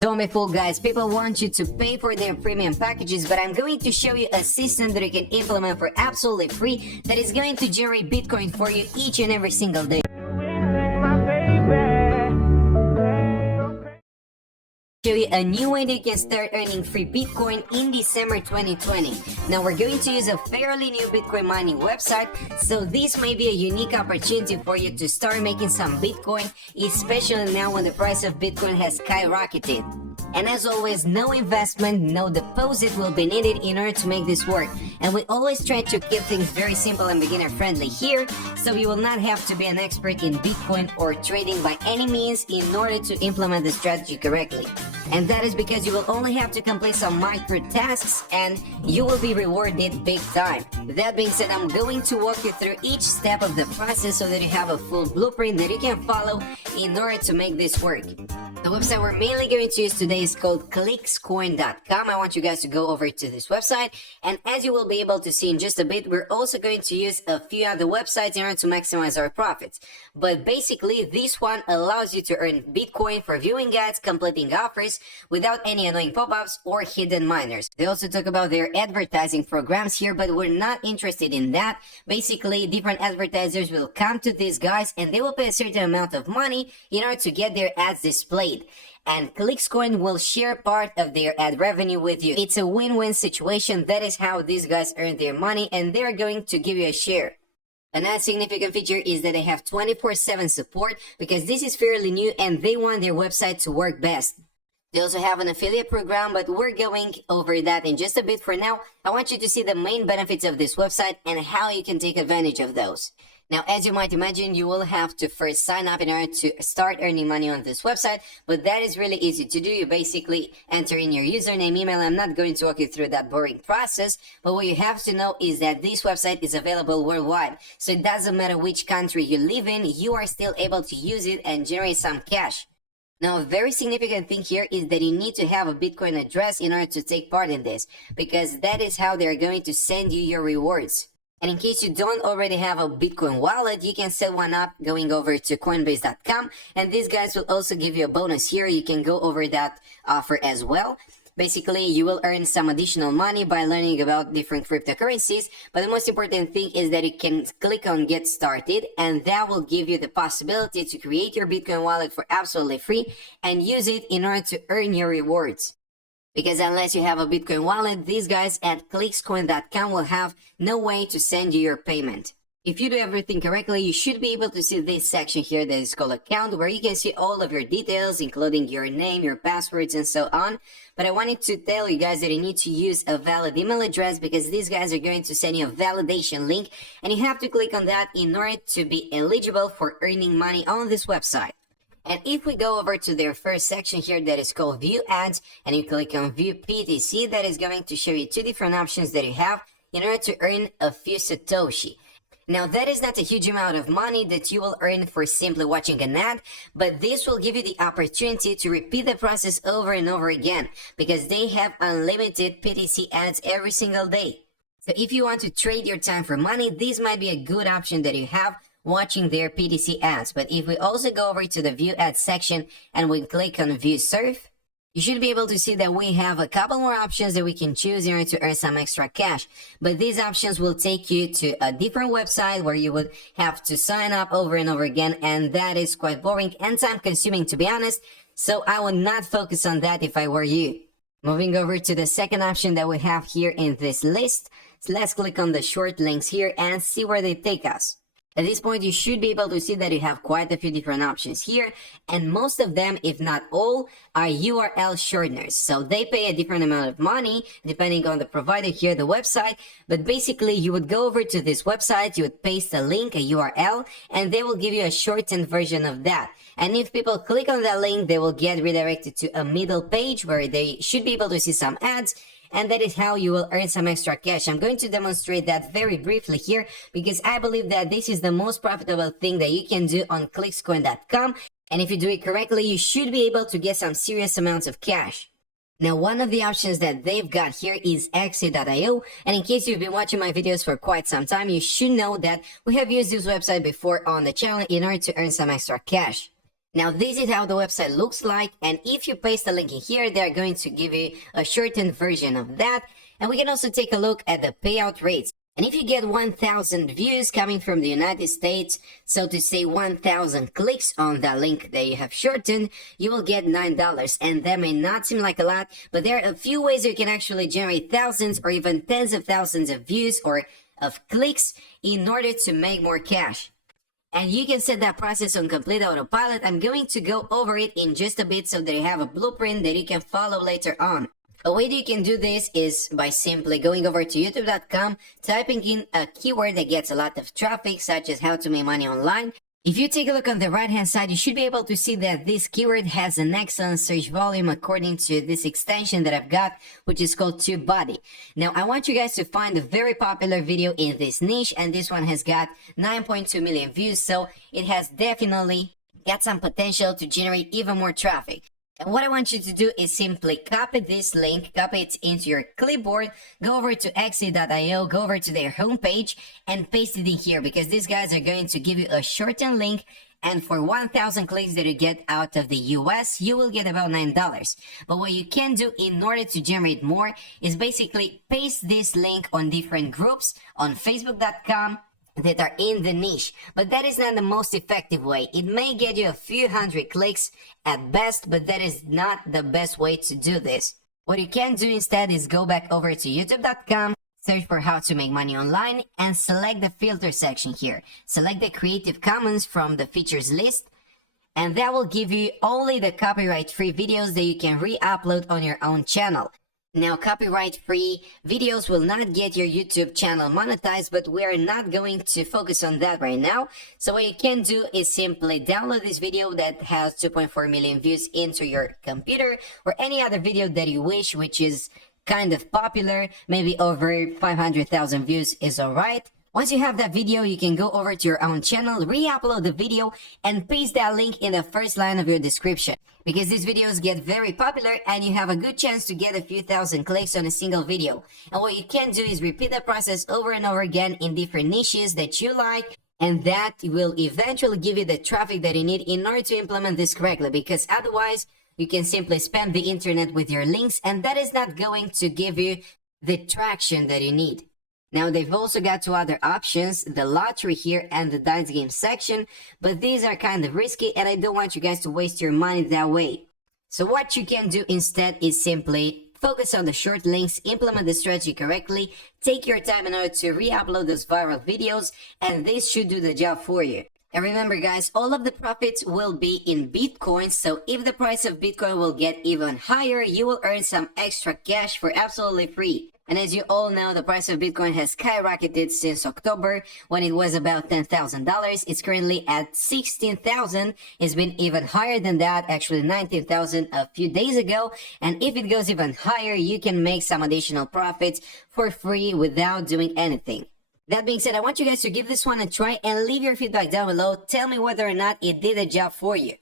Don't be fooled, guys. People want you to pay for their premium packages, but I'm going to show you a system that you can implement for absolutely free that is going to generate Bitcoin for you each and every single day. Show you a new way that you can start earning free Bitcoin in December 2020. Now we're going to use a fairly new Bitcoin mining website, so this may be a unique opportunity for you to start making some Bitcoin, especially now when the price of Bitcoin has skyrocketed. And as always, no investment, no deposit will be needed in order to make this work. And we always try to keep things very simple and beginner friendly here, so you will not have to be an expert in Bitcoin or trading by any means in order to implement the strategy correctly. And that is because you will only have to complete some micro tasks and you will be rewarded big time. That being said, I'm going to walk you through each step of the process so that you have a full blueprint that you can follow in order to make this work. The website we're mainly going to use today is called clickscoin.com. I want you guys to go over to this website, and as you will be able to see in just a bit, we're also going to use a few other websites in order to maximize our profits. But basically, this one allows you to earn Bitcoin for viewing ads, completing offers without any annoying pop-ups or hidden miners. They also talk about their advertising programs here, but we're not interested in that. Basically, different advertisers will come to these guys and they will pay a certain amount of money in order to get their ads displayed. And ClicksCoin will share part of their ad revenue with you. It's a win-win situation. That is how these guys earn their money, and they're going to give you a share. Another significant feature is that they have 24/7 support because this is fairly new and they want their website to work best. They also have an affiliate program, but we're going over that in just a bit. For now, I want you to see the main benefits of this website and how you can take advantage of those. Now, as you might imagine, you will have to first sign up in order to start earning money on this website, but that is really easy to do. You basically enter in your username, email. I'm not going to walk you through that boring process, but what you have to know is that this website is available worldwide. So it doesn't matter which country you live in, you are still able to use it and generate some cash. Now, a very significant thing here is that you need to have a Bitcoin address in order to take part in this, because that is how they're going to send you your rewards. And in case you don't already have a Bitcoin wallet, you can set one up going over to coinbase.com, and these guys will also give you a bonus here. You can go over that offer as well. Basically, you will earn some additional money by learning about different cryptocurrencies, but the most important thing is that you can click on Get Started, and that will give you the possibility to create your Bitcoin wallet for absolutely free and use it in order to earn your rewards. Because unless you have a Bitcoin wallet, these guys at clickscoin.com will have no way to send you your payment. If you do everything correctly, you should be able to see this section here that is called Account, where you can see all of your details, including your name, your passwords, and so on. But I wanted to tell you guys that you need to use a valid email address because these guys are going to send you a validation link, and you have to click on that in order to be eligible for earning money on this website. And if we go over to their first section here that is called View Ads, and you click on View PTC, that is going to show you two different options that you have in order to earn a few Satoshi. Now, that is not a huge amount of money that you will earn for simply watching an ad, but this will give you the opportunity to repeat the process over and over again because they have unlimited PTC ads every single day. So if you want to trade your time for money, this might be a good option that you have watching their PTC ads. But if we also go over to the View Ads section and we click on View Surf, you should be able to see that we have a couple more options that we can choose in order to earn some extra cash. But these options will take you to a different website where you would have to sign up over and over again, and that is quite boring and time consuming, to be honest. So I would not focus on that if I were you. Moving over to the second option that we have here in this list, so let's click on the short links here and see where they take us. At this point, you should be able to see that you have quite a few different options here, and most of them, if not all, are URL shorteners. So they pay a different amount of money depending on the provider here, the website, but basically you would go over to this website, you would paste a link, a URL, and they will give you a shortened version of that. And if people click on that link, they will get redirected to a middle page where they should be able to see some ads, and that is how you will earn some extra cash. I'm going to demonstrate that very briefly here because I believe that this is the most profitable thing that you can do on clickscoin.com, and if you do it correctly, you should be able to get some serious amounts of cash. Now, one of the options that they've got here is exit.io, and in case you've been watching my videos for quite some time, you should know that we have used this website before on the channel in order to earn some extra cash. Now this is how the website looks like, and if you paste the link in here, they're going to give you a shortened version of that. And we can also take a look at the payout rates. And if you get 1,000 views coming from the United States, so to say 1,000 clicks on that link that you have shortened, you will get $9. And that may not seem like a lot, but there are a few ways you can actually generate thousands or even tens of thousands of views or of clicks in order to make more cash. And you can set that process on complete autopilot. I'm going to go over it in just a bit so that you have a blueprint that you can follow later on. A way that you can do this is by simply going over to youtube.com, typing in a keyword that gets a lot of traffic, such as how to make money online. If you take a look on the right hand side, you should be able to see that this keyword has an excellent search volume according to this extension that I've got, which is called TubeBuddy. Now, I want you guys to find a very popular video in this niche, and this one has got 9.2 million views, so it has definitely got some potential to generate even more traffic. And what I want you to do is simply copy this link, copy it into your clipboard, go over to exit.io, go over to their homepage, and paste it in here, because these guys are going to give you a shortened link, and for 1,000 clicks that you get out of the US, you will get about $9. But what you can do in order to generate more is basically paste this link on different groups on facebook.com that are in the niche, but that is not the most effective way. It may get you a few hundred clicks at best, but that is not the best way to do this. What you can do instead is go back over to youtube.com, search for how to make money online, and select the filter section here. Select the Creative Commons from the features list, and that will give you only the copyright-free videos that you can re-upload on your own channel. Now, copyright-free videos will not get your YouTube channel monetized, but we are not going to focus on that right now. So what you can do is simply download this video that has 2.4 million views into your computer, or any other video that you wish, which is kind of popular, maybe over 500,000 views is alright. Once you have that video, you can go over to your own channel, re-upload the video, and paste that link in the first line of your description. Because these videos get very popular and you have a good chance to get a few thousand clicks on a single video. And what you can do is repeat the process over and over again in different niches that you like, and that will eventually give you the traffic that you need in order to implement this correctly. Because otherwise, you can simply spam the internet with your links, and that is not going to give you the traction that you need. Now, they've also got two other options, the lottery here and the dice game section, but these are kind of risky and I don't want you guys to waste your money that way. So what you can do instead is simply focus on the short links, implement the strategy correctly, take your time in order to re-upload those viral videos, and this should do the job for you. And remember guys, all of the profits will be in Bitcoin, so if the price of Bitcoin will get even higher, you will earn some extra cash for absolutely free. And as you all know, the price of Bitcoin has skyrocketed since October when it was about $10,000. It's currently at $16,000. It's been even higher than that, actually $19,000 a few days ago. And if it goes even higher, you can make some additional profits for free without doing anything. That being said, I want you guys to give this one a try and leave your feedback down below. Tell me whether or not it did a job for you.